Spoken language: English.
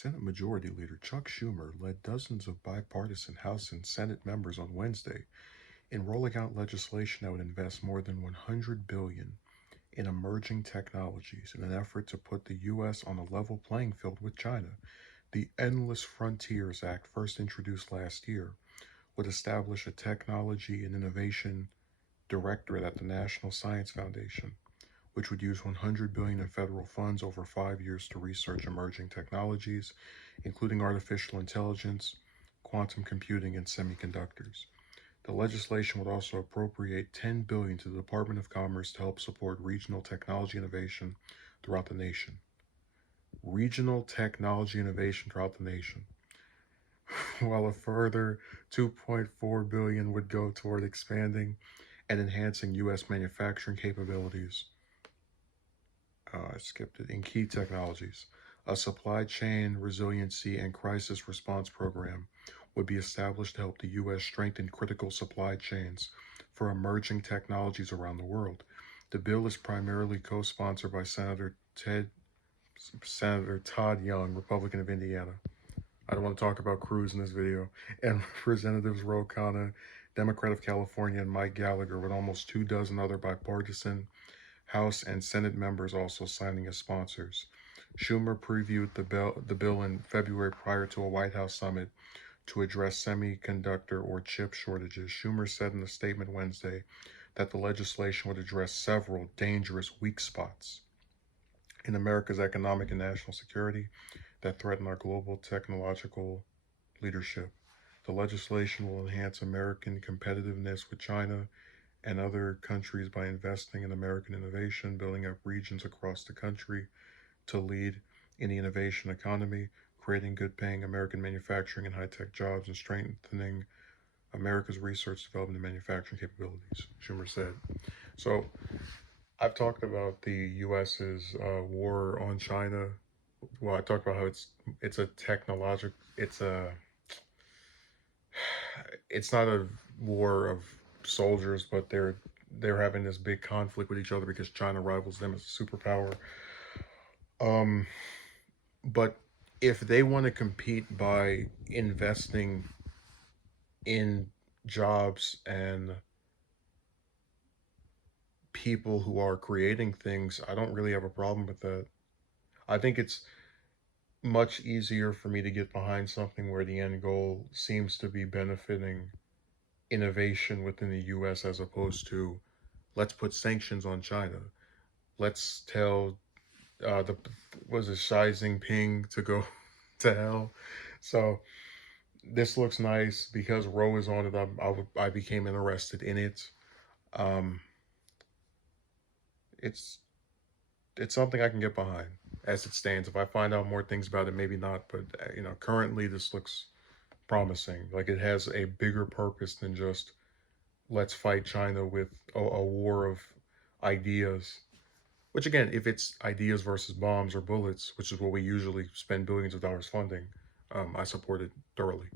Senate Majority Leader Chuck Schumer led dozens of bipartisan House and Senate members on Wednesday in rolling out legislation that would invest more than $100 billion in emerging technologies in an effort to put the U.S. on a level playing field with China. The Endless Frontiers Act, first introduced last year, would establish a technology and innovation directorate at the National Science Foundation, which would use $100 billion in federal funds over 5 years to research emerging technologies, including artificial intelligence, quantum computing, and semiconductors. The legislation would also appropriate $10 billion to the Department of Commerce to help support regional technology innovation throughout the nation. Regional technology innovation throughout the nation. While a further $2.4 billion would go toward expanding and enhancing U.S. manufacturing capabilities. I skipped it. In key technologies, a supply chain resiliency and crisis response program would be established to help the U.S. strengthen critical supply chains for emerging technologies around the world. The bill is primarily co-sponsored by Senator Todd Young, Republican of Indiana. I don't want to talk about Cruz in this video, and Representatives Ro Khanna, Democrat of California, and Mike Gallagher, with almost 24 other bipartisan House and Senate members also signing as sponsors. Schumer previewed the bill in February prior to a White House summit to address semiconductor or chip shortages. Schumer said in a statement Wednesday that the legislation would address several dangerous weak spots in America's economic and national security that threaten our global technological leadership. The legislation will enhance American competitiveness with China and other countries by investing in American innovation, building up regions across the country to lead in the innovation economy, creating good paying American manufacturing and high tech jobs, and strengthening America's research, development, and manufacturing capabilities, Schumer said. So I've talked about the U.S.'s war on China. Well, I talked about how it's a technological, it's not a war of soldiers, but they're having this big conflict with each other because China rivals them as a superpower. Um, but if they want to compete by investing in jobs and people who are creating things, I don't really have a problem with that. I think it's much easier for me to get behind something where the end goal seems to be benefiting innovation within the US as opposed to let's put sanctions on China. Let's tell the was it Xi Jinping to go to hell. So this looks nice because Roe is on it. I became interested in it. Um, it's it's something I can get behind as it stands. If I find out more things about it, maybe not. But currently this looks promising. Like it has a bigger purpose than just let's fight China with a war of ideas. Which again, if it's ideas versus bombs or bullets, which is what we usually spend billions of dollars funding, I support it thoroughly.